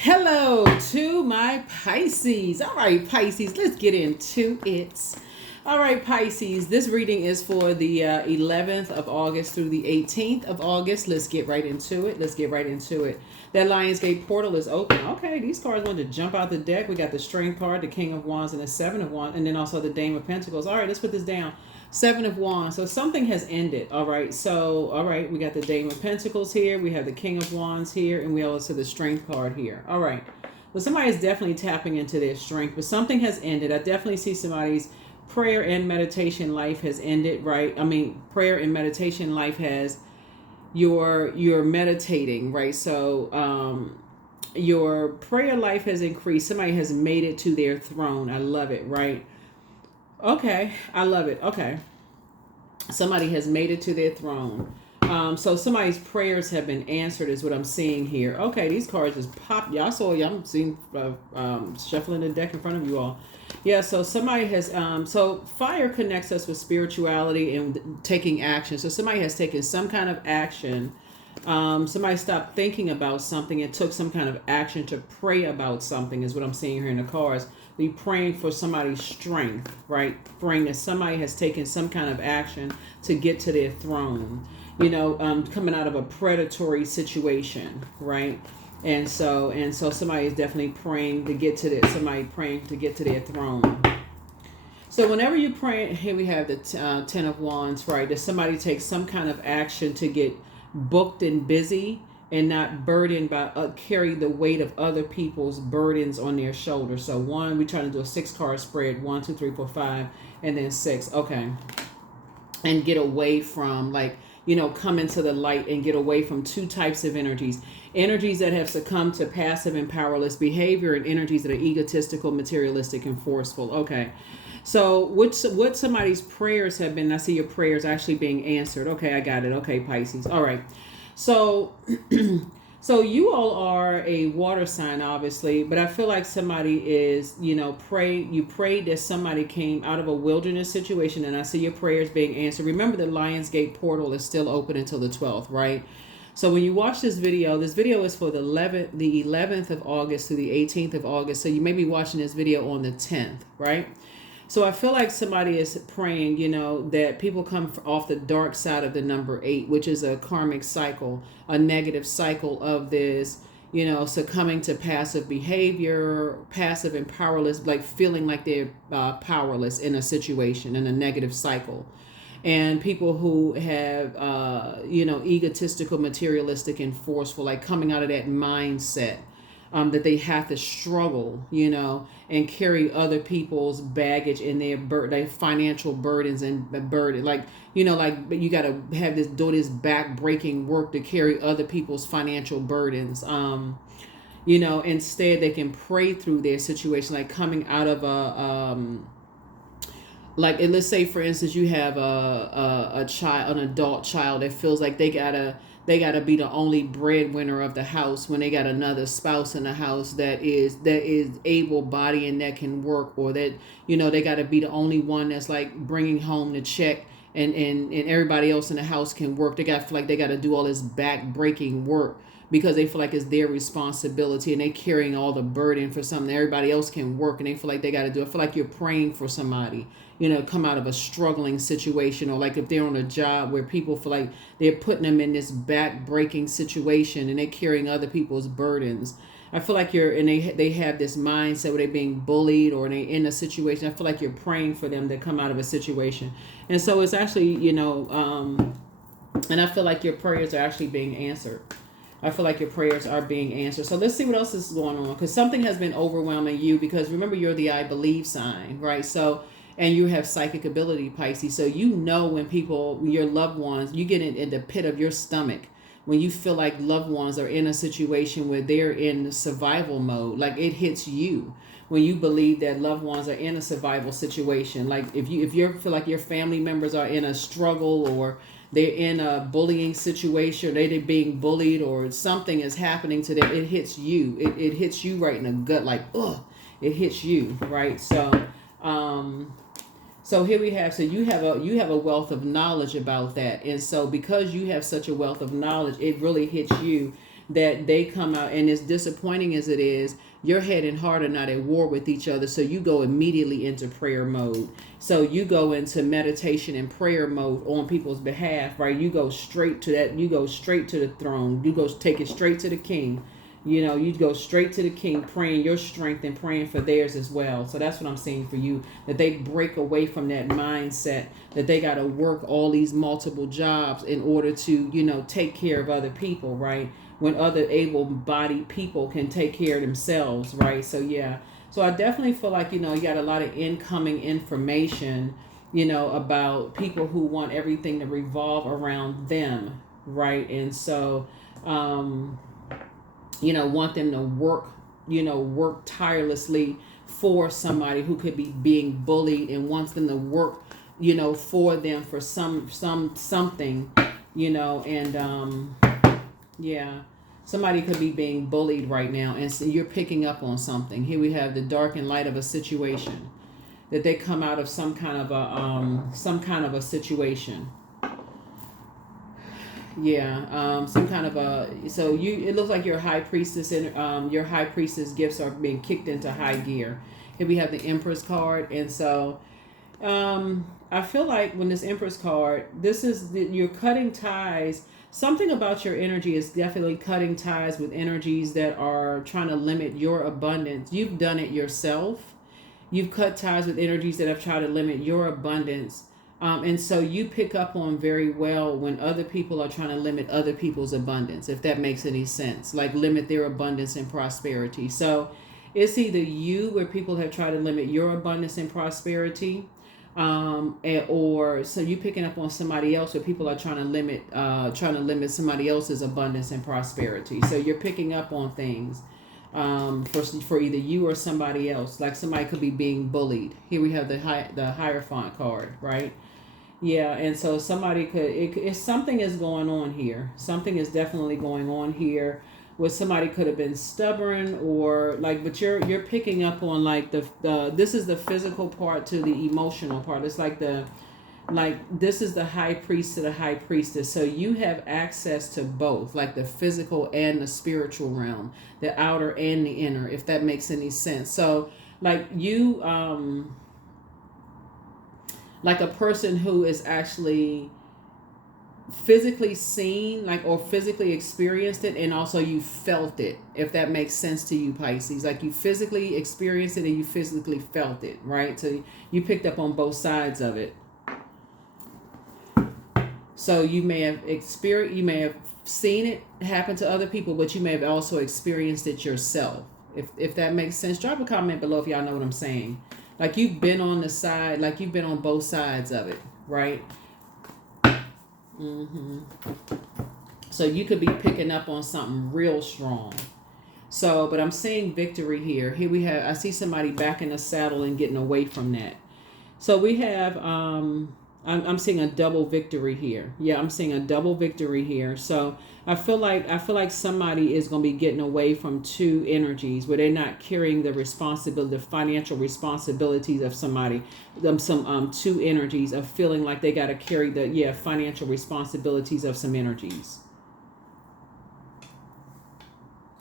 Hello to my Pisces. All right, Pisces, let's get into it. All right, Pisces, this reading is for the 11th of August through the 18th of August. Let's get right into it. That Lionsgate portal is open. Okay, these cards want to jump out the deck. We got the Strength card, the King of Wands, and the Seven of Wands, and then also the Dame of Pentacles. All right, let's put this down. Seven of Wands. So something has ended. All right. So, all right. We got the Dame of Pentacles here. We have the King of Wands here. And we also the Strength card here. All right. Well, somebody is definitely tapping into their strength. But something has ended. I definitely see somebody's prayer and meditation life has ended. Right. I mean, prayer and meditation life has you're meditating. Right. So, your prayer life has increased. Somebody has made it to their throne. I love it. Right. Okay, I love it. Okay, somebody has made it to their throne. So somebody's prayers have been answered, is what I'm seeing here. Okay, these cards just pop. Y'all saw, y'all seen shuffling the deck in front of you all. Yeah, so somebody has. So fire connects us with spirituality and taking action. So somebody has taken some kind of action. Somebody stopped thinking about something and took some kind of action to pray about something, is what I'm seeing here in the cards. Be praying for somebody's strength, right? Praying that somebody has taken some kind of action to get to their throne, coming out of a predatory situation, right? And so somebody is definitely praying to get to their throne. So whenever you pray, here we have the Ten of Wands, right? That somebody takes some kind of action to get booked and busy and not burdened by carry the weight of other people's burdens on their shoulders. So one, we're trying to do a 6-card spread, 1, 2, 3, 4, 5, and then 6. Okay. And get away from come into the light and get away from two types of energies that have succumbed to passive and powerless behavior, and energies that are egotistical, materialistic, and forceful. Okay. So what somebody's prayers have been, I see your prayers actually being answered. Okay, I got it. Okay, Pisces. All right. So so you all are a water sign, obviously, but I feel like somebody is, you prayed that somebody came out of a wilderness situation, and I see your prayers being answered. Remember, the Lionsgate portal is still open until the 12th, right? So when you watch this video is for the 11th of August to the 18th of August. So you may be watching this video on the 10th, right? So I feel like somebody is praying, that people come off the dark side of the number 8, which is a karmic cycle, a negative cycle of this, succumbing to passive behavior, passive and powerless, like feeling like they're powerless in a situation, in a negative cycle. And people who have, egotistical, materialistic, and forceful, like coming out of that mindset. That they have to struggle, and carry other people's baggage and their financial burdens and burden. But you got to have do this back-breaking work to carry other people's financial burdens. Instead they can pray through their situation, like coming out of and let's say, for instance, you have a child, an adult child that feels like they gotta be the only breadwinner of the house when they got another spouse in the house that is able-bodied and that can work, or that they gotta be the only one that's like bringing home the check, and everybody else in the house can work. Feel like they gotta do all this back-breaking work because they feel like it's their responsibility, and they carrying all the burden for something everybody else can work, and they feel like they got to do it. I feel like you're praying for somebody, come out of a struggling situation, or like if they're on a job where people feel like they're putting them in this back-breaking situation and they're carrying other people's burdens. I feel like they have this mindset where they're being bullied, or they in a situation. I feel like you're praying for them to come out of a situation. And so it's actually, and I feel like your prayers are actually being answered. I feel like your prayers are being answered. So let's see what else is going on, because something has been overwhelming you, because remember, you're the I believe sign, right? So, and you have psychic ability, Pisces. So when people, your loved ones, you get in the pit of your stomach when you feel like loved ones are in a situation where they're in survival mode. Like, it hits you when you believe that loved ones are in a survival situation. Like if you feel like your family members are in a struggle, or they're in a bullying situation, or they're being bullied, or something is happening to them, it hits you. It hits you right in the gut, like, ugh, it hits you, right? So here we have, so you have a wealth of knowledge about that. And so because you have such a wealth of knowledge, it really hits you that they come out, and as disappointing as it is, your head and heart are not at war with each other. So you go immediately into prayer mode. So you go into meditation and prayer mode on people's behalf, right? You go straight to that. You go straight to the throne. You go take it straight to the king. You know, you go straight to the king, praying your strength and praying for theirs as well. So that's what I'm seeing for you, that they break away from that mindset that they got to work all these multiple jobs in order to, you know, take care of other people, right? When other able-bodied people can take care of themselves, right? So, yeah. So I definitely feel like, you know, you got a lot of incoming information, you know, about people who want everything to revolve around them, right? And so, you know, want them to work, you know, work tirelessly for somebody who could be being bullied, and wants them to work, you know, for them for something, you know, and yeah, somebody could be being bullied right now, and so you're picking up on something. Here we have the dark and light of a situation, that they come out of some kind of a situation. Yeah, some kind of a, so it looks like your high priestess and your high priestess gifts are being kicked into high gear. Here we have the Empress card, and so I feel like when this Empress card, this is you're cutting ties. Something about your energy is definitely cutting ties with energies that are trying to limit your abundance. You've done it yourself. You've cut ties with energies that have tried to limit your abundance. And so you pick up on very well when other people are trying to limit other people's abundance, if that makes any sense, like limit their abundance and prosperity. So it's either you, where people have tried to limit your abundance and prosperity, or so you picking up on somebody else where people are trying to limit somebody else's abundance and prosperity. So you're picking up on things for either you or somebody else. Like somebody could be being bullied. Here we have the Hierophant card, right? Yeah, and so somebody could, if something is going on here, something is definitely going on here, where somebody could have been stubborn, or like, but you're picking up on like the this is the physical part to the emotional part. It's like this is the high priest to the high priestess. So you have access to both, like the physical and the spiritual realm, the outer and the inner, if that makes any sense. So like you, like a person who is actually physically seen, like, or physically experienced it, and also you felt it, if that makes sense to you, Pisces. Like you physically experienced it and you physically felt it, right? So you picked up on both sides of it. So you may have seen it happen to other people, but you may have also experienced it yourself. If that makes sense, drop a comment below if y'all know what I'm saying. Like you've been on the side, like you've been on both sides of it, right? So you could be picking up on something real strong. So, but I'm seeing victory here. Here we have, I see somebody back in the saddle and getting away from that. So we have, I'm seeing a double victory here. Yeah, I'm seeing a double victory here. So I feel like somebody is going to be getting away from two energies where they're not carrying the responsibility, the financial responsibilities of somebody. Some two energies of feeling like they got to carry the financial responsibilities of some energies.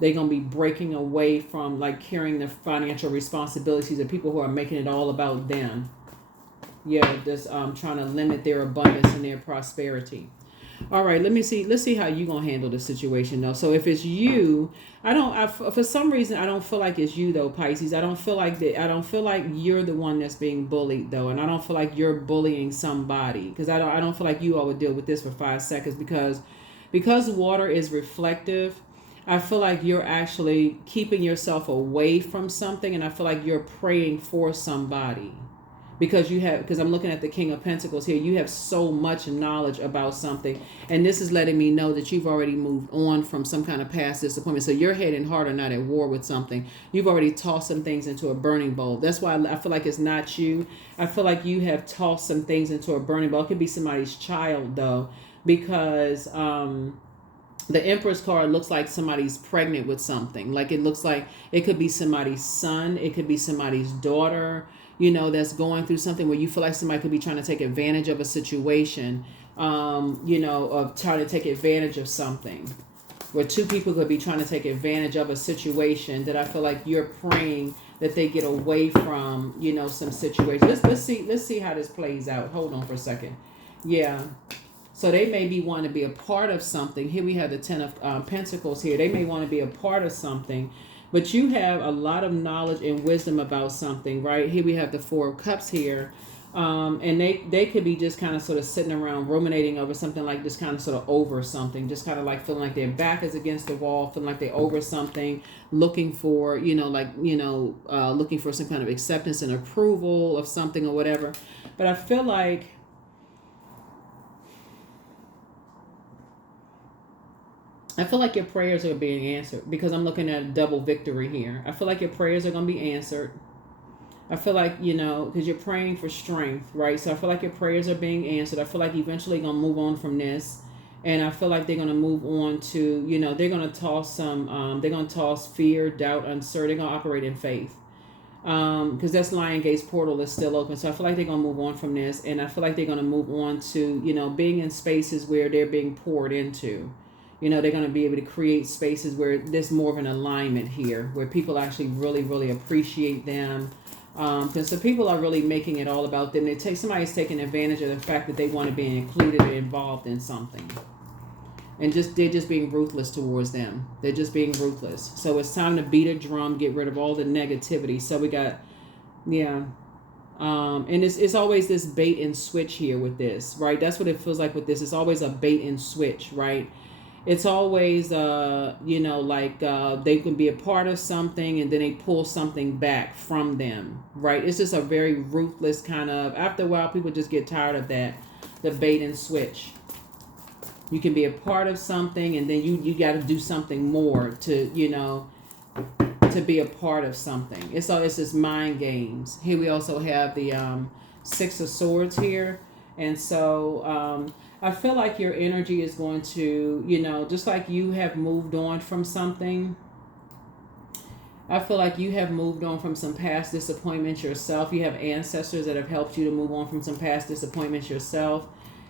They're going to be breaking away from like carrying the financial responsibilities of people who are making it all about them. Yeah, just trying to limit their abundance and their prosperity. All right, let's see how you gonna handle the situation though. So if it's you, for some reason I don't feel like it's you though, Pisces. I don't feel like you're the one that's being bullied though, and I don't feel like you're bullying somebody, because I don't feel like you all would deal with this for 5 seconds, because water is reflective. I feel like you're actually keeping yourself away from something, and I feel like you're praying for somebody. Because I'm looking at the King of Pentacles here. You have so much knowledge about something. And this is letting me know that you've already moved on from some kind of past disappointment. So your head and heart are not at war with something. You've already tossed some things into a burning bowl. That's why I feel like it's not you. I feel like you have tossed some things into a burning bowl. It could be somebody's child though. Because the Empress card looks like somebody's pregnant with something. Like it looks like it could be somebody's son. It could be somebody's daughter, that's going through something where you feel like somebody could be trying to take advantage of a situation, of trying to take advantage of something, where two people could be trying to take advantage of a situation that I feel like you're praying that they get away from, you know, some situation. Let's see how this plays out. Hold on for a second. Yeah. So they may be wanting to be a part of something. Here we have the Ten of Pentacles here. They may want to be a part of something, but you have a lot of knowledge and wisdom about something, right? Here we have the Four of Cups here. And they could be just kind of sort of sitting around ruminating over something, like just kind of sort of over something, just kind of like feeling like their back is against the wall, feeling like they're over something, looking for, you know, like, you know, looking for some kind of acceptance and approval of something or whatever. But I feel like your prayers are being answered, because I'm looking at a double victory here. I feel like your prayers are going to be answered. I feel like, you know, because you're praying for strength, right? So I feel like your prayers are being answered. I feel like eventually you're going to move on from this. And I feel like they're going to move on to, you know, they're going to toss some, they're going to toss fear, doubt, uncertainty. They're going to operate in faith. Because that's Lion Gate's portal is still open. So I feel like they're going to move on from this. And I feel like they're going to move on to, you know, being in spaces where they're being poured into. You know, they're going to be able to create spaces where there's more of an alignment here, where people actually really, really appreciate them. Because some people are really making it all about them. Somebody's taking advantage of the fact that they want to be included or involved in something. And they're just being ruthless towards them. They're just being ruthless. So it's time to beat a drum, get rid of all the negativity. So we got, yeah. And it's always this bait and switch here with this, right? That's what it feels like with this. It's always a bait and switch, right? It's always, you know, like they can be a part of something and then they pull something back from them, right? It's just a very ruthless kind of, after a while, people just get tired of that, the bait and switch. You can be a part of something and then you got to do something more to, you know, to be a part of something. It's just mind games. Here we also have the Six of Swords here. And so I feel like your energy is going to, you know, just like you have moved on from something. I feel like you have moved on from some past disappointments yourself. You have ancestors that have helped you to move on from some past disappointments yourself.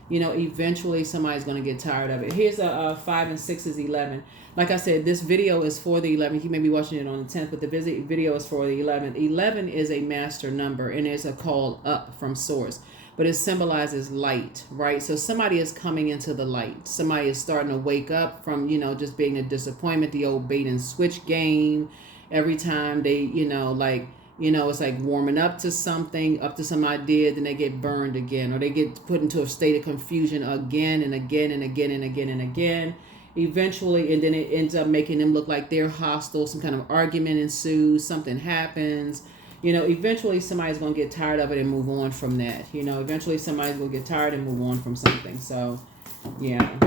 You know, eventually somebody's going to get tired of it. Here's a 5 and 6 is 11. Like I said, this video is for the 11th. You may be watching it on the 10th, but the video is for the 11th. 11 is a master number, and it's a call up from source. But it symbolizes light, right? So somebody is coming into the light. Somebody is starting to wake up from, you know, just being a disappointment, the old bait and switch game. Every time they, you know, like, you know, it's like warming up to something, up to some idea, then they get burned again, or they get put into a state of confusion again and again and again and again and again. Eventually, and then it ends up making them look like they're hostile. Some kind of argument ensues, something happens. You know, eventually somebody's going to get tired of it and move on from that. You know, eventually somebody's going to get tired and move on from something. So, yeah.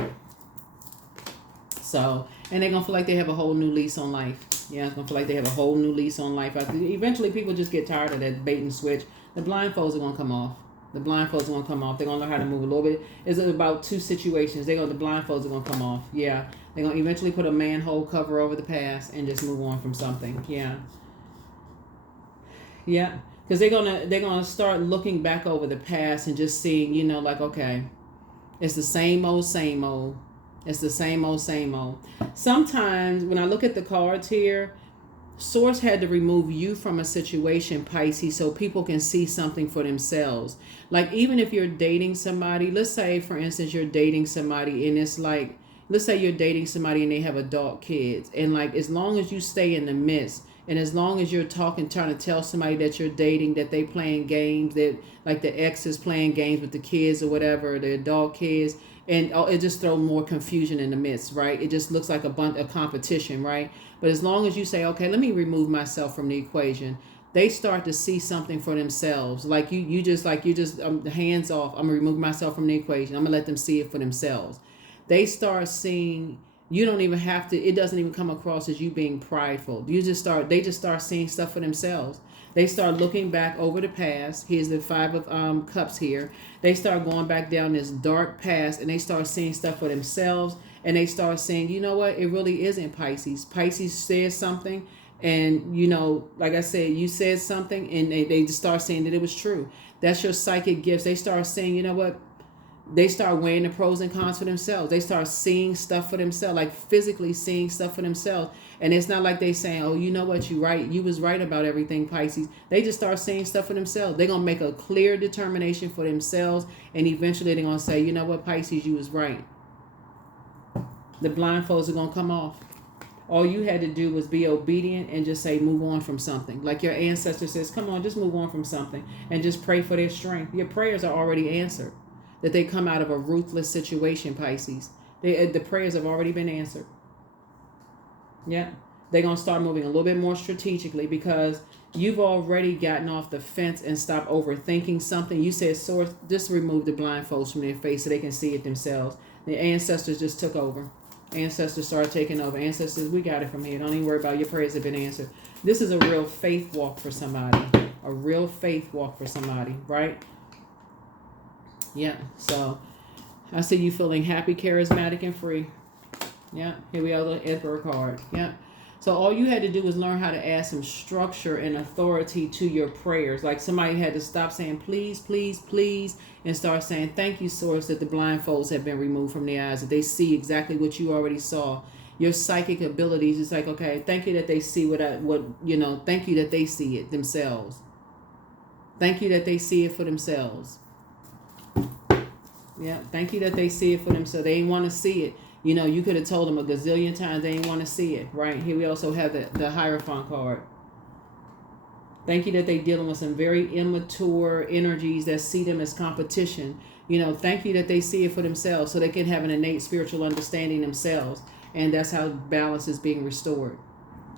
So, and they're going to feel like they have a whole new lease on life. Yeah, it's going to feel like they have a whole new lease on life. Eventually people just get tired of that bait and switch. The blindfolds are going to come off. The blindfolds are going to come off. They're going to learn how to move a little bit. It's about two situations. The blindfolds are going to come off. Yeah. They're going to eventually put a manhole cover over the past and just move on from something. Yeah. Yeah, because they're gonna start looking back over the past and just seeing, you know, like, okay, it's the same old, same old. It's the same old, same old. Sometimes when I look at the cards here, Source had to remove you from a situation, Pisces, so people can see something for themselves. Like, even if you're dating somebody, let's say, for instance, you're dating somebody and it's like, let's say you're dating somebody and they have adult kids. And like, as long as you stay in the midst, and as long as you're trying to tell somebody that you're dating, that they playing games, that like the ex is playing games with the kids or whatever, the adult kids, and it just throws more confusion in the midst, right? It just looks like a competition, right? But as long as you say, okay, let me remove myself from the equation, they start to see something for themselves. Like you just hands off. I'm gonna remove myself from the equation. I'm gonna let them see it for themselves. They start seeing. You don't even have to, it doesn't even come across as you being prideful. They just start seeing stuff for themselves. They start looking back over the past. Here's the 5 of Cups here. They start going back down this dark past and they start seeing stuff for themselves. And they start saying, you know what, it really isn't Pisces. Pisces says something and, you know, like I said, you said something and they just start saying that it was true. That's your psychic gifts. They start saying, you know what, They start weighing the pros and cons for themselves. They start seeing stuff for themselves, like physically seeing stuff for themselves. And it's not like they saying, oh, you know what, you right. You was right about everything, Pisces. They just start seeing stuff for themselves. They're going to make a clear determination for themselves. And eventually they're going to say, you know what, Pisces, you was right. The blindfolds are going to come off. All you had to do was be obedient and just say, move on from something. Like your ancestor says, come on, just move on from something. And just pray for their strength. Your prayers are already answered. That they come out of a ruthless situation, Pisces. The prayers have already been answered. Yeah. They're going to start moving a little bit more strategically because you've already gotten off the fence and stopped overthinking something. You said, Source, just remove the blindfolds from their face so they can see it themselves. The ancestors just took over. Ancestors started taking over. Ancestors, we got it from here. Don't even worry about it. Your prayers have been answered. This is a real faith walk for somebody. A real faith walk for somebody, right? Yeah, so I see you feeling happy, charismatic, and free. Yeah, here we are, the Emperor card. Yeah, so all you had to do was learn how to add some structure and authority to your prayers. Like somebody had to stop saying, please, please, please, and start saying, thank you, Source, that the blindfolds have been removed from their eyes, that they see exactly what you already saw. Your psychic abilities, it's like, okay, thank you that they see thank you that they see it themselves. Thank you that they see it for themselves. Yeah, thank you that they see it for themselves. They ain't want to see it. You know, you could have told them a gazillion times they ain't want to see it, right? Here we also have the Hierophant card. Thank you that they dealing with some very immature energies that see them as competition. You know, thank you that they see it for themselves so they can have an innate spiritual understanding themselves. And that's how balance is being restored.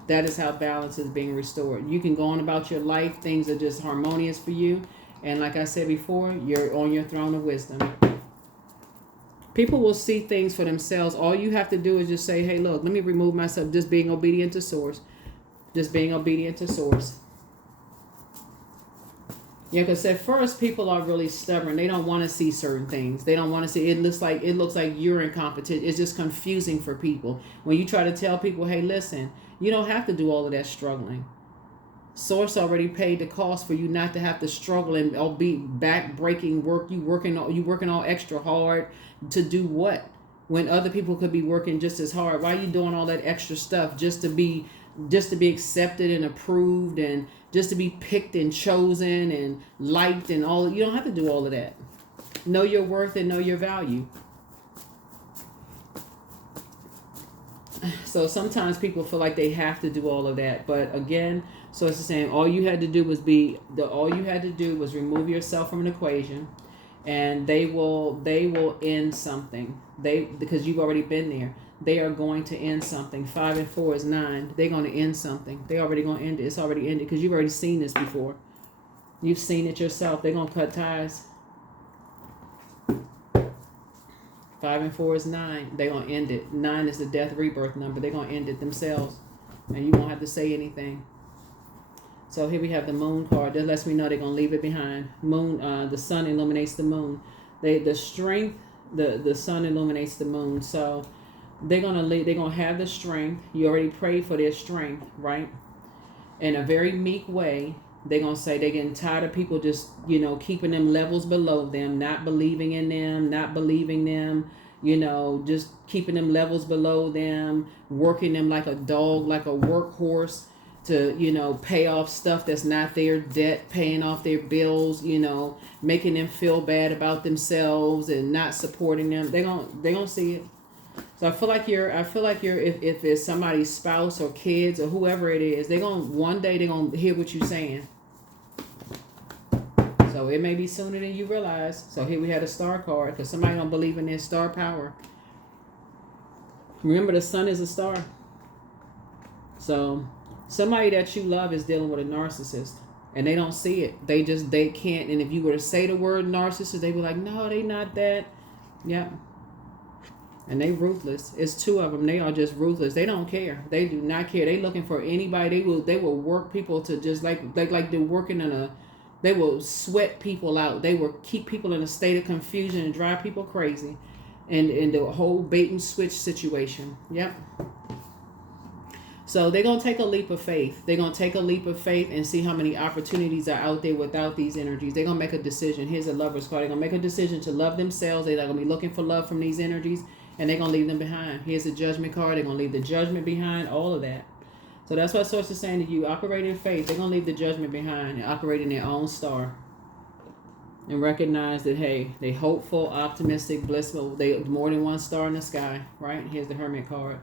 That is how balance is being restored. You can go on about your life. Things are just harmonious for you. And like I said before, you're on your throne of wisdom. People will see things for themselves. All you have to do is just say, hey, look, let me remove myself. Just being obedient to Source. Just being obedient to Source. Yeah, because at first people are really stubborn. They don't want to see certain things. They don't want to see. It looks like you're in competition. It's just confusing for people. When you try to tell people, hey, listen, you don't have to do all of that struggling. Source already paid the cost for you not to have to struggle and all be back-breaking work. You working all extra hard to do what? When other people could be working just as hard. Why are you doing all that extra stuff just to be accepted and approved and just to be picked and chosen and liked and all? You don't have to do all of that. Know your worth and know your value. So sometimes people feel like they have to do all of that, but again, so it's the same. All you had to do was remove yourself from an equation, and they will end something. Because you've already been there. They are going to end something. 5 and 4 is 9. They're going to end something. They're already going to end it. It's already ended because you've already seen this before. You've seen it yourself. They're going to cut ties. 5 and 4 is 9. They're going to end it. 9 is the death rebirth number. They're going to end it themselves. And you won't have to say anything. So here we have the Moon card. That lets me know they're going to leave it behind. Moon, the sun illuminates the moon. The strength, the sun illuminates the moon. So they're going to have the strength. You already prayed for their strength, right? In a very meek way. They're going to say they're getting tired of people just, keeping them levels below them, not believing in them, not believing them, just keeping them levels below them, working them like a dog, like a workhorse to, pay off stuff that's not their debt, paying off their bills, making them feel bad about themselves and not supporting them. They're going to see it. So I feel like you're if it's somebody's spouse or kids or whoever it is, one day they're going to hear what you're saying. So it may be sooner than you realize. So here we had a star card because somebody don't believe in their star power. Remember, the sun is a star. So somebody that you love is dealing with a narcissist and they don't see it. They can't. And if you were to say the word narcissist, they'd be like, no, they not that. Yeah. And they ruthless. It's 2 of them. They are just ruthless. They don't care. They do not care. They looking for anybody. They will work people to just like they're working they will sweat people out. They will keep people in a state of confusion and drive people crazy. And the whole bait and switch situation. Yep. So they're going to take a leap of faith. They're going to take a leap of faith and see how many opportunities are out there without these energies. They're going to make a decision. Here's a lover's card. They're going to make a decision to love themselves. They're not going to be looking for love from these energies, and they're going to leave them behind. Here's the judgment card. They're going to leave the judgment behind, all of that. So that's what Source is saying to you. Operate in faith. They're going to leave the judgment behind and operate in their own star. And recognize that, hey, they hopeful, optimistic, blissful. They more than one star in the sky, right? Here's the Hermit card.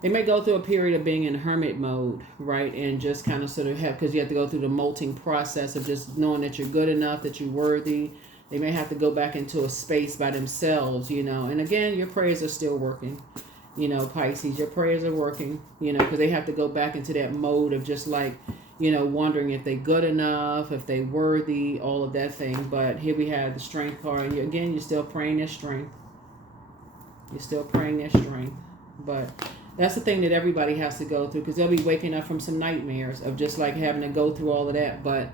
They may go through a period of being in hermit mode, right? And just kind of sort of have, because you have to go through the molting process of just knowing that you're good enough, that you're worthy. They may have to go back into a space by themselves, you know. And again, your prayers are still working, you know, Pisces. Your prayers are working, you know, because they have to go back into that mode of just like, you know, wondering if they're good enough, if they're worthy, all of that thing. But here we have the Strength card. And again, you're still praying their strength. You're still praying their strength. But that's the thing that everybody has to go through, because they'll be waking up from some nightmares of just like having to go through all of that. But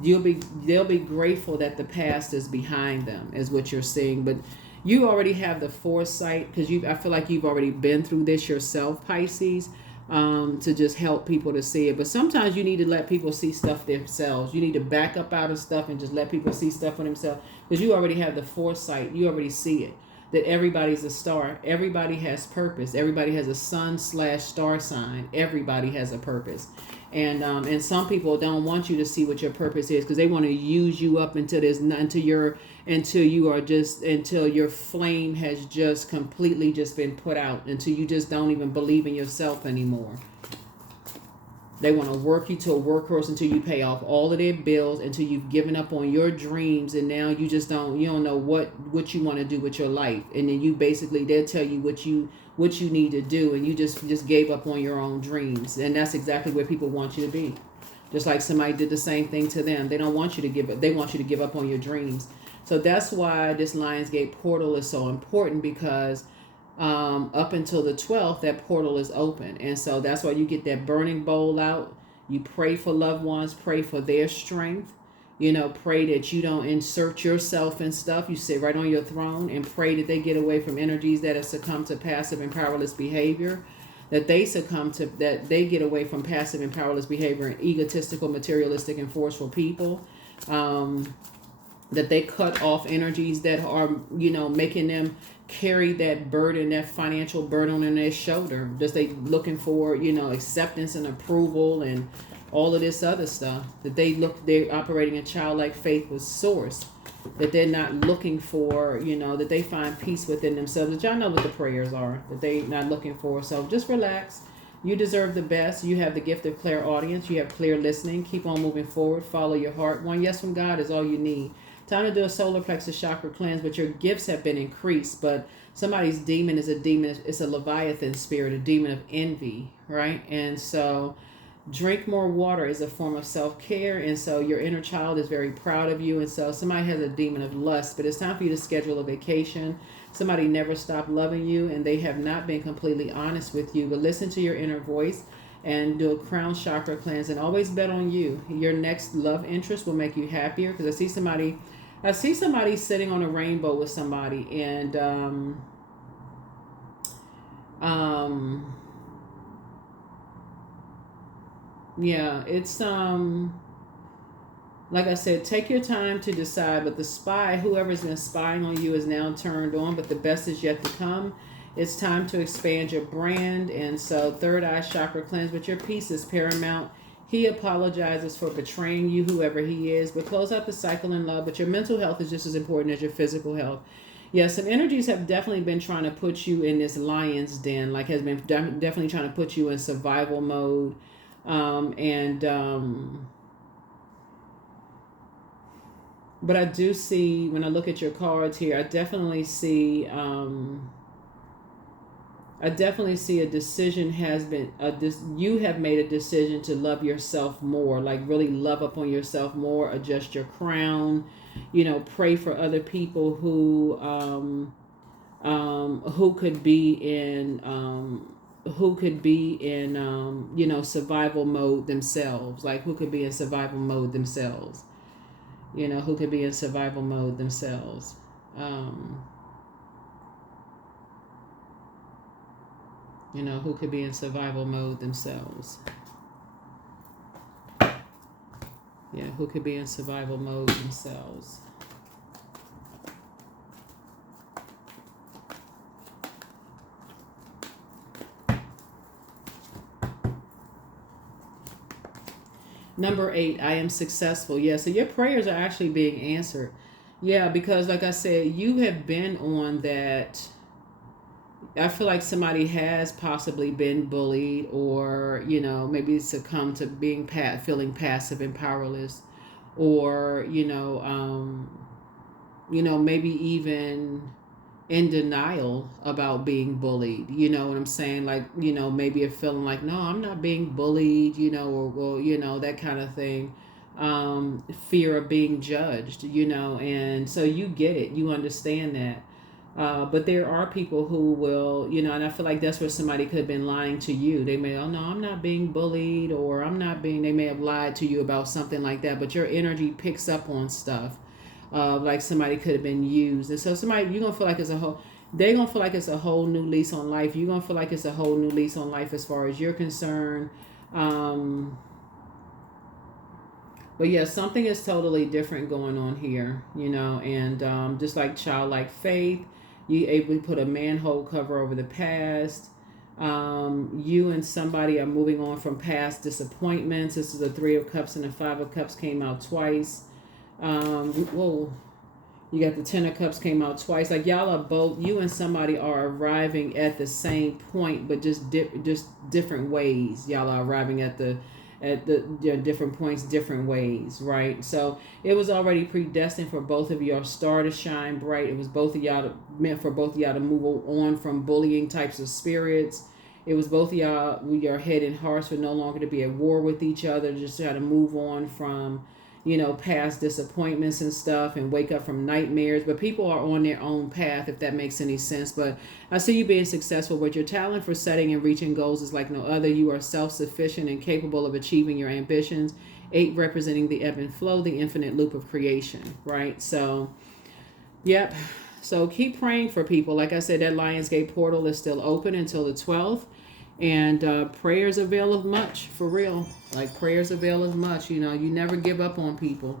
they'll be grateful that the past is behind them, is what you're seeing. But you already have the foresight, because I feel like you've already been through this yourself, Pisces, to just help people to see it. But sometimes you need to let people see stuff themselves. You need to back up out of stuff and just let people see stuff for themselves, because you already have the foresight. You already see it. That everybody's a star. Everybody has purpose. Everybody has a sun/star sign. Everybody has a purpose. And some people don't want you to see what your purpose is, because they want to use you up until your flame has just completely just been put out, until you just don't even believe in yourself anymore. They want to work you to a workhorse until you pay off all of their bills, until you've given up on your dreams, and now you don't know what you want to do with your life. And then they'll tell you what you need to do, and you just gave up on your own dreams. And that's exactly where people want you to be. Just like somebody did the same thing to them. They don't want you to give up. They want you to give up on your dreams. So that's why this Lionsgate portal is so important, because up until the 12th, that portal is open. And so that's why you get that burning bowl out. You pray for loved ones, pray for their strength, you know, pray that you don't insert yourself in stuff. You sit right on your throne and pray that they get away from energies that have succumbed to passive and powerless behavior, that they get away from passive and powerless behavior and egotistical, materialistic, and forceful people. That they cut off energies that are, you know, making them carry that burden, that financial burden on their shoulder. Just they looking for, you know, acceptance and approval and all of this other stuff. That they're operating in childlike faith with Source. That they're not looking for, you know, that they find peace within themselves. That y'all know what the prayers are. That they not looking for. So just relax. You deserve the best. You have the gift of clairaudience. You have clear listening. Keep on moving forward. Follow your heart. One yes from God is all you need. Time to do a solar plexus chakra cleanse, but your gifts have been increased. But somebody's demon is a demon. It's a Leviathan spirit, a demon of envy, right? And so drink more water is a form of self-care. And so your inner child is very proud of you. And so somebody has a demon of lust, but it's time for you to schedule a vacation. Somebody never stopped loving you, and they have not been completely honest with you. But listen to your inner voice and do a crown chakra cleanse, and always bet on you. Your next love interest will make you happier, because I see somebody sitting on a rainbow with somebody, and yeah, it's like I said, take your time to decide. But whoever's been spying on you is now turned on, but the best is yet to come. It's time to expand your brand. And so third eye chakra cleanse, but your peace is paramount. He apologizes for betraying you, whoever he is, but close out the cycle in love. But your mental health is just as important as your physical health. Yes, some energies have definitely been trying to put you in this lion's den, like has been definitely trying to put you in survival mode. But I do see, when I look at your cards here, I definitely see a decision you have made a decision to love yourself more, like really love up on yourself more, adjust your crown, you know, pray for other people who could be in you know, survival mode themselves, like who could be in survival mode themselves, you know, who could be in survival mode themselves. You know, who could be in survival mode themselves. Yeah, who could be in survival mode themselves. Number 8, I am successful. Yeah, so your prayers are actually being answered. Yeah, because like I said, you have been on that. I feel like somebody has possibly been bullied, or maybe succumbed to being feeling passive and powerless, or maybe even in denial about being bullied. You know what I'm saying? Like, maybe a feeling like, no, I'm not being bullied, or that kind of thing. Fear of being judged, and so you get it, you understand that. But there are people who will, and I feel like that's where somebody could have been lying to you. They may, oh no, I'm not being bullied, or they may have lied to you about something like that, but your energy picks up on stuff. Like somebody could have been used. And so you're going to feel like they're going to feel like it's a whole new lease on life. You're going to feel like it's a whole new lease on life as far as you're concerned. But yeah, something is totally different going on here, and just like childlike faith, you able to put a manhole cover over the past. You and somebody are moving on from past disappointments. This is the 3 of Cups, and the 5 of Cups came out twice. Whoa, you got the 10 of Cups came out twice. Like y'all are both, you and somebody are arriving at the same point, but just different ways. Y'all are arriving at the different points, different ways, right? So it was already predestined for both of your star to shine bright. It was meant for both of y'all to move on from bullying types of spirits. It was both of y'all, your head and hearts were no longer to be at war with each other, just try to move on from past disappointments and stuff, and wake up from nightmares. But people are on their own path, if that makes any sense. But I see you being successful, but your talent for setting and reaching goals is like no other. You are self-sufficient and capable of achieving your ambitions. 8 representing the ebb and flow, the infinite loop of creation, right? So, yep. So keep praying for people. Like I said, that Lionsgate portal is still open until the 12th. And prayers availeth much, for real. Like prayers availeth much. You never give up on people.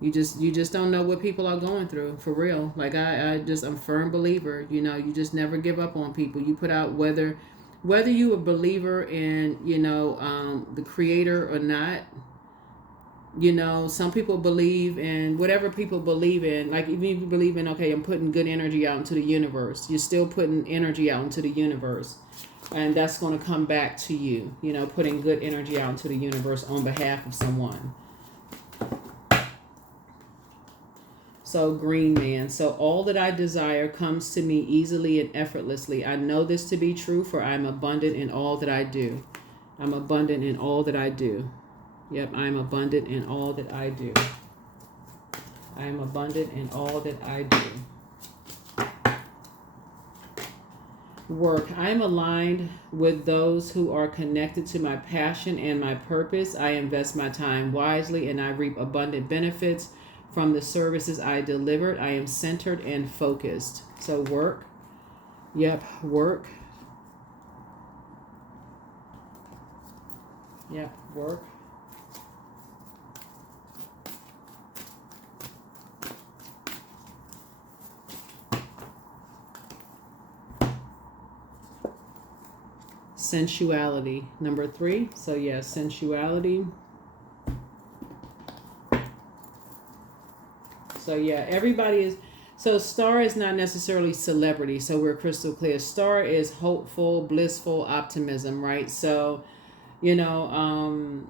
You just don't know what people are going through, for real. Like I'm a firm believer. You just never give up on people. You put out whether you a believer in the Creator or not. Some people believe in whatever people believe in. Like even if you believe in, okay, I'm putting good energy out into the universe, you're still putting energy out into the universe. And that's going to come back to you, putting good energy out into the universe on behalf of someone. So Green Man. So all that I desire comes to me easily and effortlessly. I know this to be true, for I am abundant in all that I do. I'm abundant in all that I do. Yep, I am abundant in all that I do. I am abundant in all that I do. Work. I am aligned with those who are connected to my passion and my purpose. I invest my time wisely and I reap abundant benefits from the services I delivered. I am centered and focused. So work. Yep, work. Yep, work. Sensuality, number 3. So yeah, sensuality. So yeah, everybody is. So star is not necessarily celebrity. So we're crystal clear. Star is hopeful, blissful, optimism, right? So, and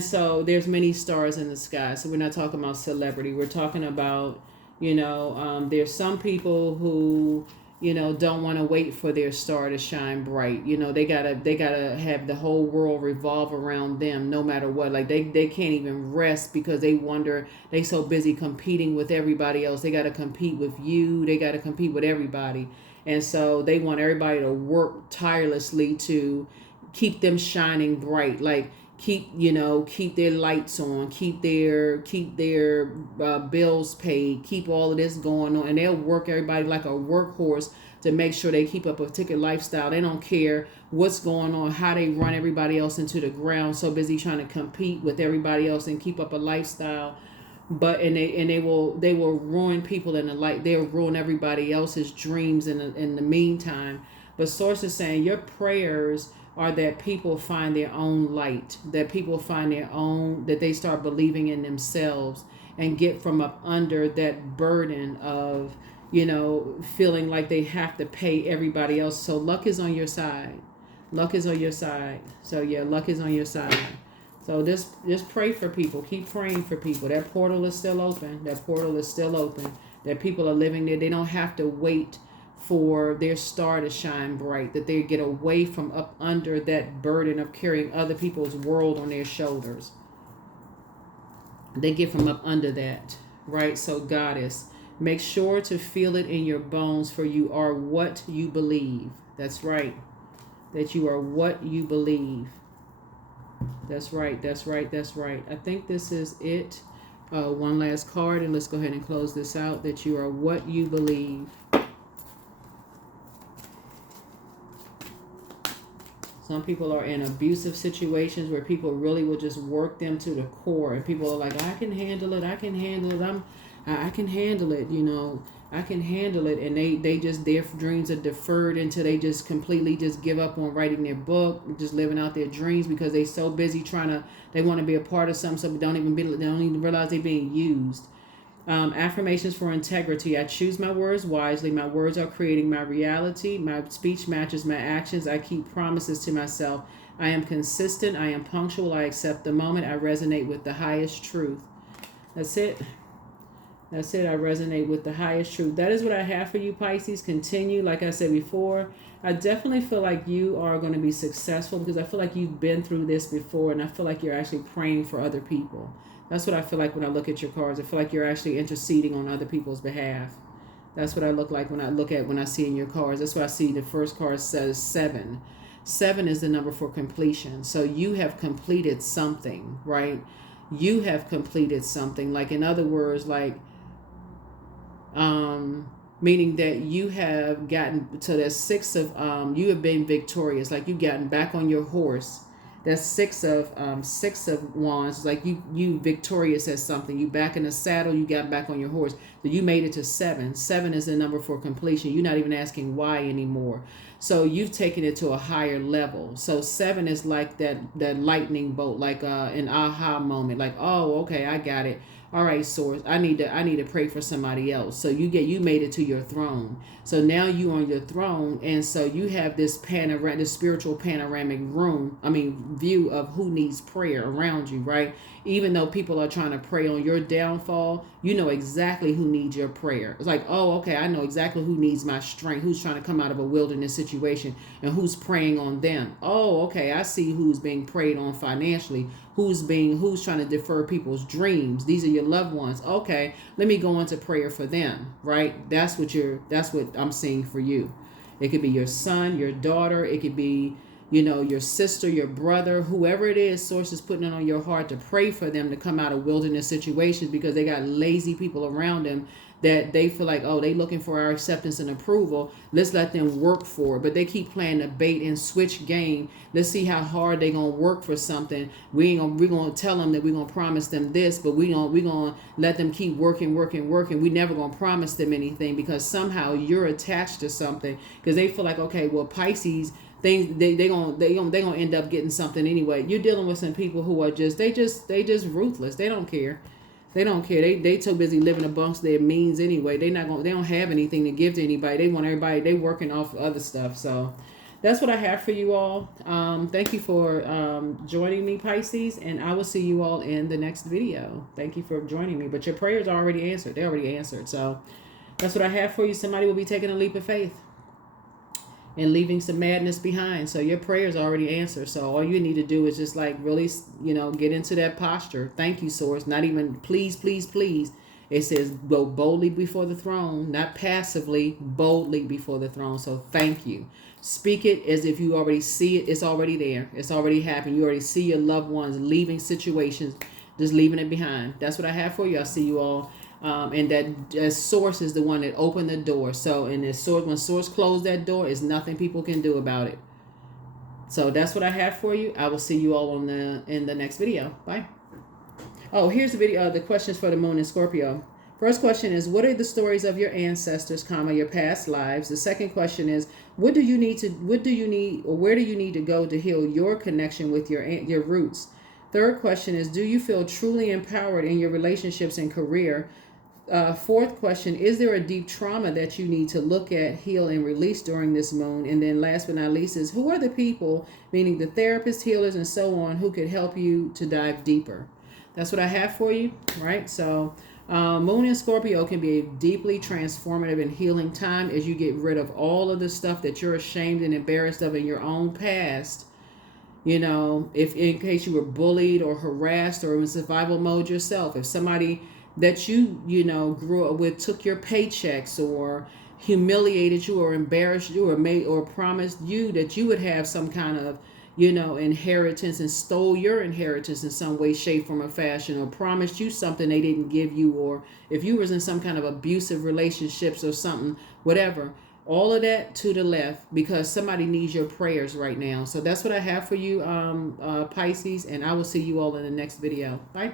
so there's many stars in the sky. So we're not talking about celebrity. We're talking about, there's some people who don't want to wait for their star to shine bright. They gotta have the whole world revolve around them no matter what. Like they can't even rest because they wonder, they so busy competing with everybody else. They gotta compete with you. They gotta compete with everybody. And so they want everybody to work tirelessly to keep them shining bright. Like keep their lights on, keep their bills paid, keep all of this going on, and they'll work everybody like a workhorse to make sure they keep up a particular lifestyle. They don't care what's going on, how they run everybody else into the ground, so busy trying to compete with everybody else and keep up a lifestyle. But they will ruin people in the light. They'll ruin everybody else's dreams in the meantime. But source is saying your prayers are that people find their own light, that people find their own, that they start believing in themselves and get from up under that burden of, feeling like they have to pay everybody else. So luck is on your side. Luck is on your side. So yeah, luck is on your side. So just pray for people. Keep praying for people. That portal is still open. That portal is still open. That people are living there. They don't have to wait for their star to shine bright. That they get away from up under that burden of carrying other people's world on their shoulders. They get from up under that, right? So Goddess, make sure to feel it in your bones, for you are what you believe. That's right. That you are what you believe. That's right. That's right. That's right. I think this is it. One last card, and let's go ahead and close this out. That you are what you believe. Some people are in abusive situations where people really will just work them to the core, and people are like, I can handle it. I can handle it. I can handle it. I can handle it. And they just, their dreams are deferred until they just completely just give up on writing their book, just living out their dreams, because they so busy they want to be a part of something, so they don't even realize they're being used. Affirmations for integrity. I choose my words wisely. My words are creating my reality. My speech matches my actions. I keep promises to myself. I am consistent. I am punctual. I accept the moment. I resonate with the highest truth. That's it. That's it. I resonate with the highest truth. That is what I have for you, Pisces. Continue. Like I said before, I definitely feel like you are going to be successful, because I feel like you've been through this before, and I feel like you're actually praying for other people. That's what I feel like when I look at your cards. I feel like you're actually interceding on other people's behalf. That's what I look like when I see in your cards. That's what I see. The first card says 7. 7 is the number for completion. So you have completed something, right? You have completed something. Like, in other words, like, meaning that you have gotten to the 6 of, you have been victorious. Like, you've gotten back on your horse. That's 6 of wands. Like you victorious at something. You back in the saddle. You got back on your horse. So you made it to 7. 7 is the number for completion. You're not even asking why anymore. So you've taken it to a higher level. So 7 is like that lightning bolt, like an aha moment. Like, oh, okay, I got it. All right, source, I need to pray for somebody else. So you made it to your throne. So now you on your throne, and so you have this spiritual panoramic view of who needs prayer around you, right? Even though people are trying to pray on your downfall, you know exactly who needs your prayer. It's like, oh, okay, I know exactly who needs my strength, who's trying to come out of a wilderness situation, and who's praying on them. Oh, okay, I see who's being prayed on financially, who's trying to defer people's dreams. These are your loved ones. Okay, let me go into prayer for them, right? That's what I'm seeing for you. It could be your son, your daughter, it could be, your sister, your brother, whoever it is. Source is putting it on your heart to pray for them to come out of wilderness situations, because they got lazy people around them that they feel like, oh, they looking for our acceptance and approval. Let's let them work for it. But they keep playing the bait and switch game. Let's see how hard they gonna work for something. We're gonna tell them that we're gonna promise them this, but we're gonna let them keep working. We never gonna promise them anything, because somehow you're attached to something, because they feel like, okay, well, Pisces, things they gonna end up getting something anyway. You're dealing with some people who are just ruthless. They don't care. They too busy living amongst their means anyway. They don't have anything to give to anybody. They want everybody. They working off other stuff. So that's what I have for you all. Thank you for joining me, Pisces, and I will see you all in the next video. Thank you for joining me. But your prayers are already answered. They're already answered. So that's what I have for you. Somebody will be taking a leap of faith and leaving some madness behind. So your prayers are already answered. So all you need to do is just like really, get into that posture. Thank you, source. Not even please, please, please. It says go boldly before the throne, not passively, boldly before the throne. So thank you. Speak it as if you already see it. It's already there. It's already happened. You already see your loved ones leaving situations, just leaving it behind. That's what I have for you. I'll see you all And that source is the one that opened the door. So, and when source closed that door, there's nothing people can do about it. So that's what I have for you. I will see you all in the next video. Bye. Oh, here's the video. The questions for the moon in Scorpio. First question is, what are the stories of your ancestors, your past lives? The second question is, where do you need to go to heal your connection with your roots? Third question is, do you feel truly empowered in your relationships and career? Fourth question, is there a deep trauma that you need to look at, heal, and release during this moon? And then last but not least is, who are the people, meaning the therapists, healers, and so on, who could help you to dive deeper? That's what I have for you, right? So moon in Scorpio can be a deeply transformative and healing time as you get rid of all of the stuff that you're ashamed and embarrassed of in your own past. You know, if in case you were bullied or harassed or in survival mode yourself, if somebody that you grew up with took your paychecks or humiliated you or embarrassed you or made or promised you that you would have some kind of inheritance and stole your inheritance in some way, shape, form, or fashion, or promised you something they didn't give you, or if you was in some kind of abusive relationships or something, whatever, all of that to the left, because somebody needs your prayers right now. So that's what I have for you, Pisces, and I will see you all in the next video. Bye.